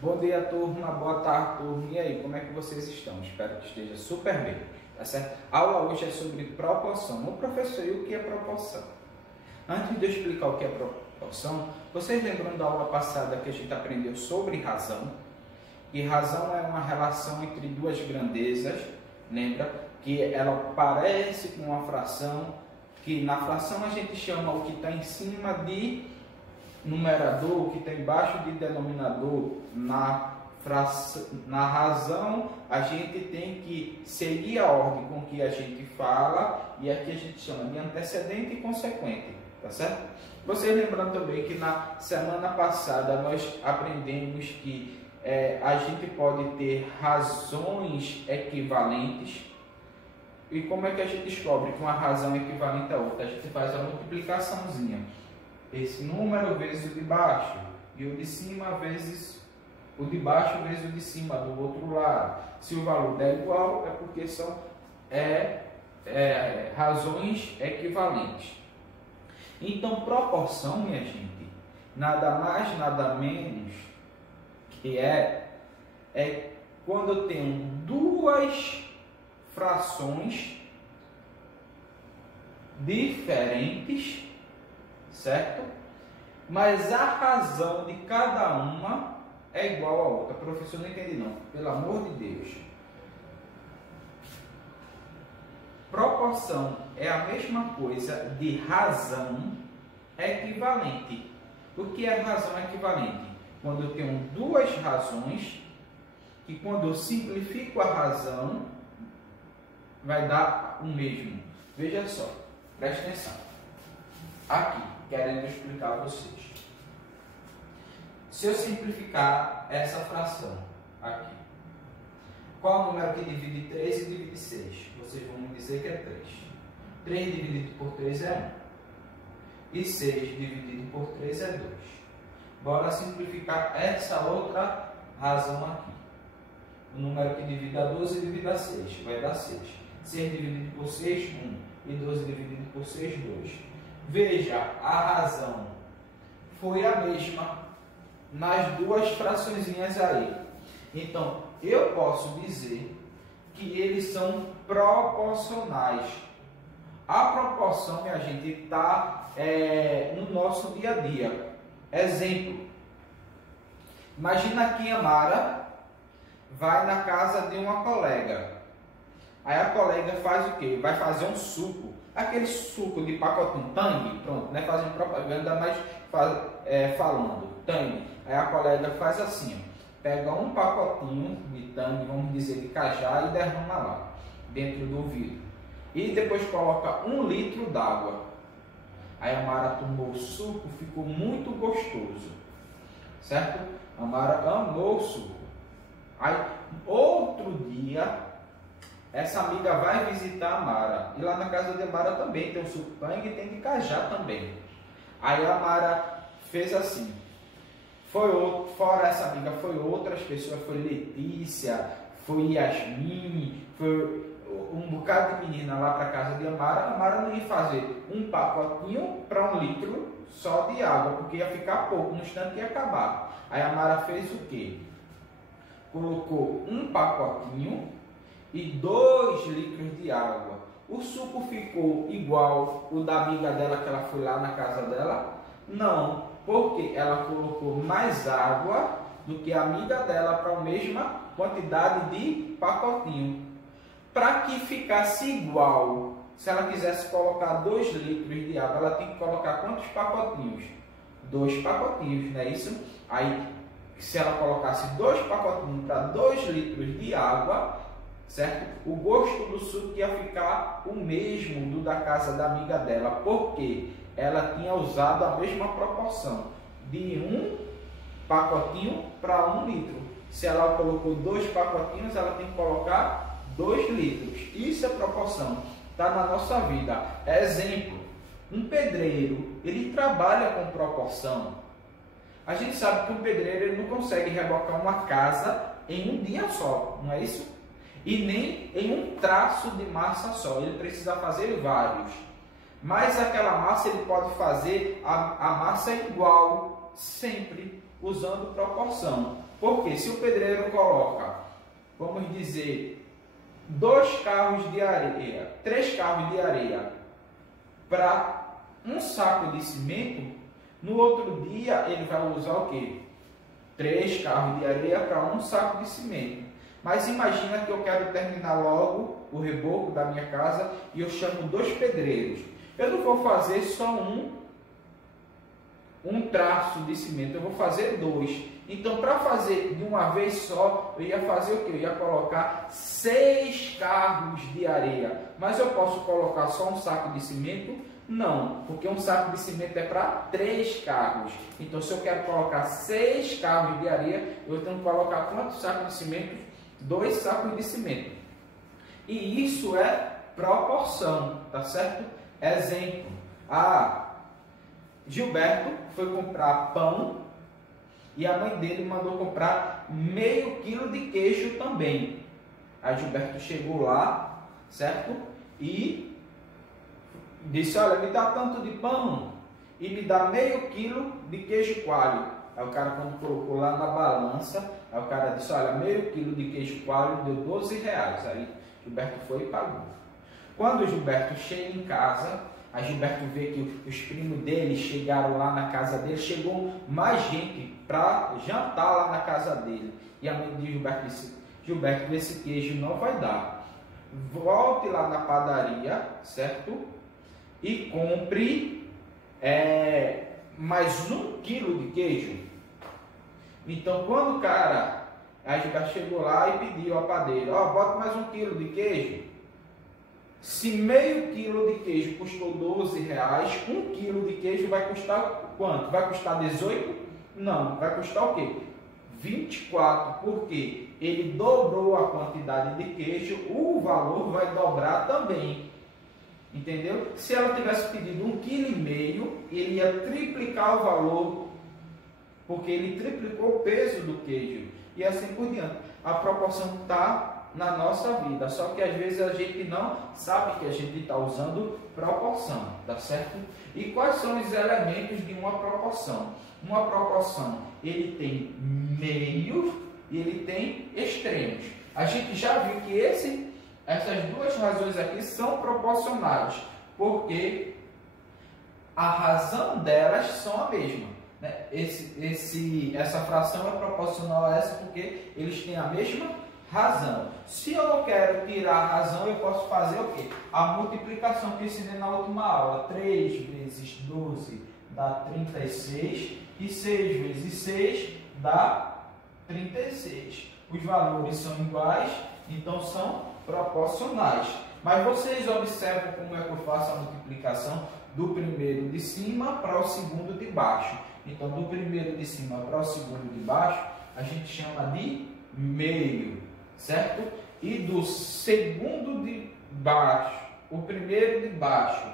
Bom dia, turma. Boa tarde, turma. E aí, como é que vocês estão? Espero que esteja super bem, tá certo? A aula hoje é sobre proporção. Ô professor, e o que é proporção? Antes de eu explicar o que é proporção, vocês lembram da aula passada que a gente aprendeu sobre razão? E razão é uma relação entre duas grandezas, lembra? Que ela parece com uma fração, que na fração a gente chama o que está em cima de numerador, o que está embaixo de denominador. Na razão a gente tem que seguir a ordem com que a gente fala, e aqui a gente chama de antecedente e consequente, tá certo? Vocês lembrando também que na semana passada nós aprendemos que a gente pode ter razões equivalentes. E como é que a gente descobre que uma razão é equivalente a outra? A gente faz a multiplicaçãozinha. Esse número vezes o de baixo, e o de cima vezes o de baixo vezes o de cima do outro lado. Se o valor der igual, é porque são razões equivalentes. Então, proporção, minha gente, nada mais, nada menos que é quando eu tenho duas frações diferentes, certo? Mas a razão de cada uma é igual a outra. Professor, não entendi não. Pelo amor de Deus. Proporção é a mesma coisa de razão equivalente. O que é razão equivalente? Quando eu tenho duas razões, que quando eu simplifico a razão, vai dar o mesmo. Veja só, preste atenção. Aqui, querendo explicar a vocês. Se eu simplificar essa fração aqui, qual o número que divide 3 e divide 6? Vocês vão me dizer que é 3. 3 dividido por 3 é 1. E 6 dividido por 3 é 2. Bora simplificar essa outra razão aqui. O número que divide a 12 divide a 6, vai dar 6. 6 dividido por 6, 1. E 12 dividido por 6, 2. Veja, a razão foi a mesma nas duas fraçõezinhas aí. Então, eu posso dizer que eles são proporcionais. A proporção, minha gente, está no nosso dia a dia. Exemplo. Imagina que a Mara vai na casa de uma colega. Aí a colega faz o quê? Vai fazer um suco. Aquele suco de pacotinho, Tang, pronto, não é fazendo propaganda, mas falando, Tang. Aí a colega faz assim, ó, pega um pacotinho de Tang, vamos dizer de cajá, e derrama lá, dentro do vidro. E depois coloca 1 litro d'água. Aí a Mara tomou o suco, ficou muito gostoso, certo? A Mara amou o suco. Aí, outro dia, essa amiga vai visitar a Mara. E lá na casa de Mara também tem o suco Tang e tem de cajá também. Aí a Mara fez assim. Fora essa amiga, foi outras pessoas. Foi Letícia, foi Yasmin, foi um bocado de menina lá para casa de Amara. A Mara não ia fazer um pacotinho para 1 litro só de água, porque ia ficar pouco, no instante ia acabar. Aí a Mara fez o quê? Colocou um pacotinho e 2 litros de água. O suco ficou igual o da amiga dela que ela foi lá na casa dela? Não, porque ela colocou mais água do que a amiga dela para a mesma quantidade de pacotinho. Para que ficasse igual, se ela quisesse colocar 2 litros de água, ela tem que colocar quantos pacotinhos? 2 pacotinhos, não é isso? Aí, se ela colocasse 2 pacotinhos para 2 litros de água, certo? O gosto do suco ia ficar o mesmo do da casa da amiga dela, porque ela tinha usado a mesma proporção de 1 pacotinho para 1 litro. Se ela colocou 2 pacotinhos, ela tem que colocar 2 litros. Isso é proporção. Está na nossa vida. Exemplo, um pedreiro, ele trabalha com proporção. A gente sabe que um pedreiro ele não consegue rebocar uma casa em um dia só, não é isso? E nem em um traço de massa só, ele precisa fazer vários. Mas aquela massa ele pode fazer a massa igual, sempre usando proporção. Porque se o pedreiro coloca, vamos dizer, 2 carros de areia, 3 carros de areia para um saco de cimento, no outro dia ele vai usar o quê? 3 carros de areia para um saco de cimento. Mas imagina que eu quero terminar logo o reboco da minha casa e eu chamo 2 pedreiros. Eu não vou fazer só um traço de cimento, eu vou fazer 2. Então, para fazer de uma vez só, eu ia fazer o que? Eu ia colocar 6 carros de areia. Mas eu posso colocar só um saco de cimento? Não, porque um saco de cimento é para 3 carros. Então, se eu quero colocar 6 carros de areia, eu tenho que colocar quantos sacos de cimento? 2 sacos de cimento. E isso é proporção, tá certo? Exemplo. Gilberto foi comprar pão e a mãe dele mandou comprar meio quilo de queijo também. Aí Gilberto chegou lá, certo? E disse, olha, me dá tanto de pão e me dá meio quilo de queijo coalho. Aí o cara, quando colocou lá na balança, aí o cara disse, olha, meio quilo de queijo coalho deu R$12. Aí Gilberto foi e pagou. Quando Gilberto chega em casa, a Gilberto vê que os primos dele chegaram lá na casa dele, chegou mais gente para jantar lá na casa dele. E a mãe de Gilberto disse, Gilberto, esse queijo não vai dar. Volte lá na padaria, certo? E compre mais 1 quilo de queijo. Então, quando o cara, a Gilberto chegou lá e pediu ao padeiro, ó, bota mais 1 quilo de queijo. Se meio quilo de queijo custou R$12, 1 quilo de queijo vai custar quanto? Vai custar 18? Não, vai custar o quê? 24, porque ele dobrou a quantidade de queijo, o valor vai dobrar também. Entendeu? Se ela tivesse pedido 1,5 kg, ele ia triplicar o valor, porque ele triplicou o peso do queijo. E assim por diante. A proporção está na nossa vida, só que às vezes a gente não sabe que a gente está usando proporção, tá certo? E quais são os elementos de uma proporção? Uma proporção, ele tem meios e ele tem extremos. A gente já viu que essas duas razões aqui são proporcionais, porque a razão delas são a mesma, né? Essa fração é proporcional a essa porque eles têm a mesma razão. Se eu não quero tirar a razão, eu posso fazer o quê? A multiplicação que eu ensinei na última aula. 3 vezes 12 dá 36 e 6 vezes 6 dá 36. Os valores são iguais, então são proporcionais. Mas vocês observam como é que eu faço a multiplicação do primeiro de cima para o segundo de baixo. Então, do primeiro de cima para o segundo de baixo, a gente chama de meio, certo? E do segundo de baixo, o primeiro de baixo,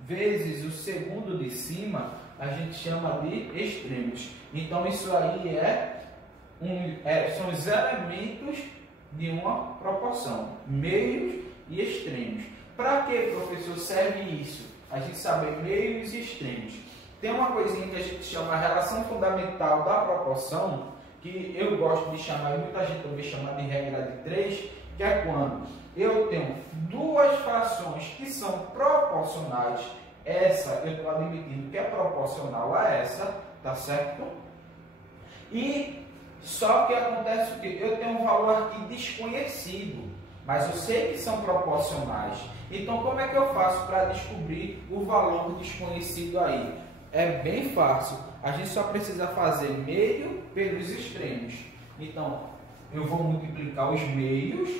vezes o segundo de cima, a gente chama de extremos. Então, isso aí são os elementos de uma proporção, meios e extremos. Para que, professor, serve isso? A gente sabe meios e extremos. Tem uma coisinha que a gente chama a relação fundamental da proporção, que eu gosto de chamar, e muita gente também chama de regra de 3, que é quando eu tenho duas frações que são proporcionais. Essa eu estou admitindo que é proporcional a essa, tá certo? E só que acontece o quê? Eu tenho um valor aqui desconhecido, mas eu sei que são proporcionais. Então, como é que eu faço para descobrir o valor desconhecido aí? É bem fácil. A gente só precisa fazer meio pelos extremos. Então, eu vou multiplicar os meios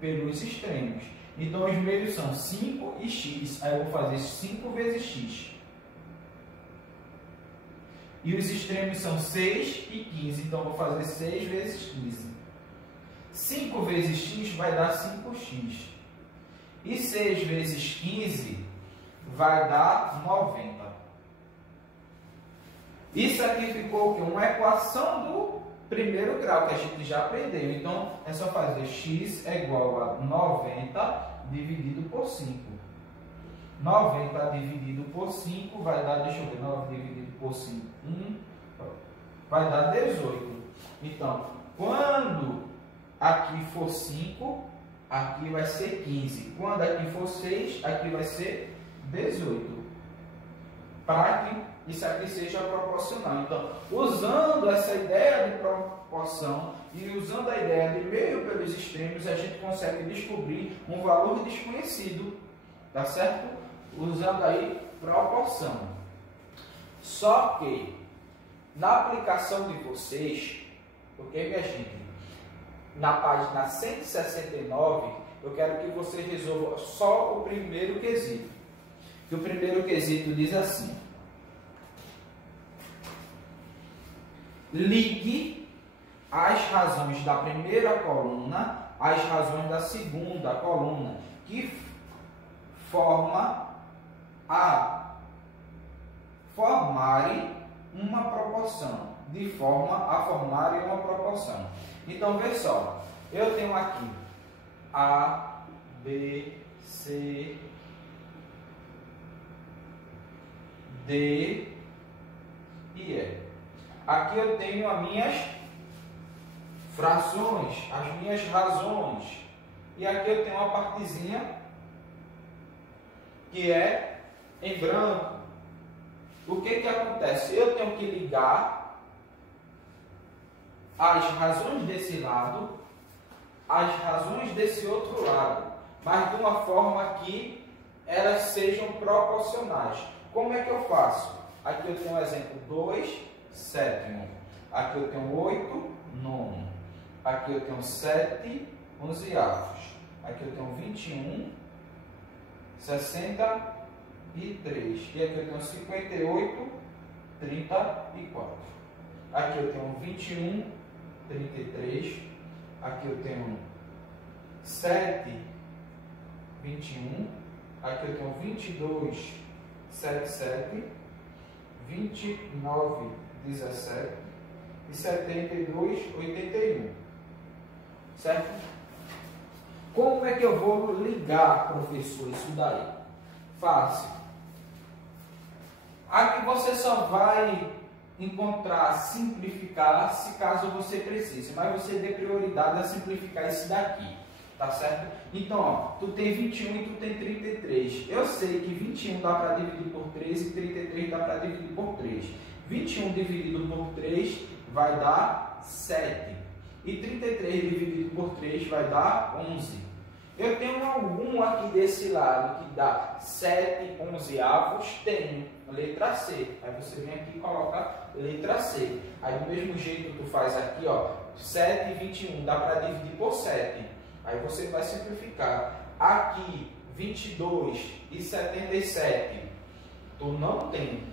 pelos extremos. Então, os meios são 5 e x. Aí eu vou fazer 5 vezes x. E os extremos são 6 e 15. Então, eu vou fazer 6 vezes 15. 5 vezes x vai dar 5x. E 6 vezes 15 vai dar 90. Isso aqui ficou o quê? Uma equação do primeiro grau que a gente já aprendeu. Então, é só fazer x é igual a 90 dividido por 5. 90 dividido por 5 vai dar, deixa eu ver, 9 dividido por 5, vai dar 18. Então, quando aqui for 5, aqui vai ser 15. Quando aqui for 6, aqui vai ser 18. Para que isso aqui seja proporcional. Então, usando essa ideia de proporção e usando a ideia de meio pelos extremos, a gente consegue descobrir um valor desconhecido, tá certo? Usando aí proporção. Só que, na aplicação de vocês, porque, minha gente, na página 169, eu quero que você resolva só o primeiro quesito. Que o primeiro quesito diz assim: ligue as razões da primeira coluna às razões da segunda coluna, que formarem uma proporção, de forma a formarem uma proporção. Então, vê só, eu tenho aqui A, B, C, D e E. Aqui eu tenho as minhas frações, as minhas razões. E aqui eu tenho uma partezinha que é em branco. O que acontece? Eu tenho que ligar as razões desse lado às razões desse outro lado, mas de uma forma que elas sejam proporcionais. Como é que eu faço? Aqui eu tenho um exemplo: 2 sétimo. Aqui eu tenho 8 nono. Aqui eu tenho 7 onzeavos. Aqui eu tenho 21 63. E aqui eu tenho 58 34. Aqui eu tenho 21 33. Aqui eu tenho 7 21. Aqui eu tenho 22 77. 29 17 e 72 81. Certo? Como é que eu vou ligar, professor, isso daí? Fácil. Aqui você só vai encontrar simplificar se caso você precise, mas você dê prioridade a simplificar isso daqui, tá certo? Então, ó, tu tem 21 e tu tem 33. Eu sei que 21 dá para dividir por 3 e 33 dá para dividir por 3. 21 dividido por 3 vai dar 7. E 33 dividido por 3 vai dar 11. Eu tenho algum aqui desse lado que dá 7 onzeavos? Tenho. Letra C. Aí você vem aqui e coloca letra C. Aí do mesmo jeito tu faz aqui, ó, 7 e 21 dá para dividir por 7. Aí você vai simplificar. Aqui 22 e 77 tu não tem.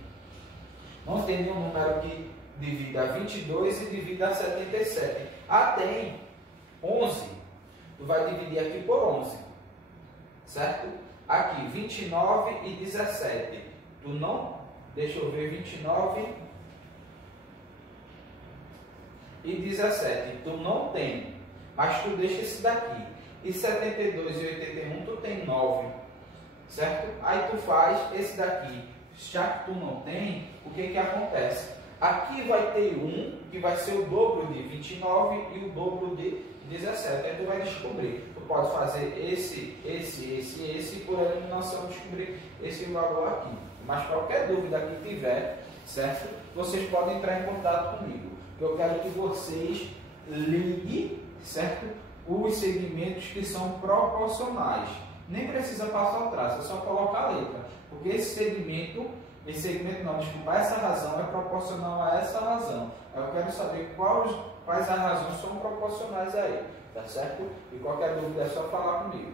Não tem nenhum número que divida 22 e divida 77. Ah, tem 11. Tu vai dividir aqui por 11. Certo? Aqui 29 e 17. Tu não, deixa eu ver, 29 e 17. Tu não tem, mas tu deixa esse daqui. E 72 e 81 tu tem 9. Certo? Aí tu faz esse daqui. Já que tu não tem, o que acontece? Aqui vai ter 1, que vai ser o dobro de 29 e o dobro de 17. Aí tu vai descobrir. Tu pode fazer esse, e por eliminação descobrir esse valor aqui. Mas qualquer dúvida que tiver, certo? Vocês podem entrar em contato comigo. Eu quero que vocês liguem, certo? Os segmentos que são proporcionais. Nem precisa passo a traço, é só colocar a letra. Porque essa razão é proporcional a essa razão. Eu quero saber quais as razões são proporcionais a ele, tá certo? E qualquer dúvida é só falar comigo.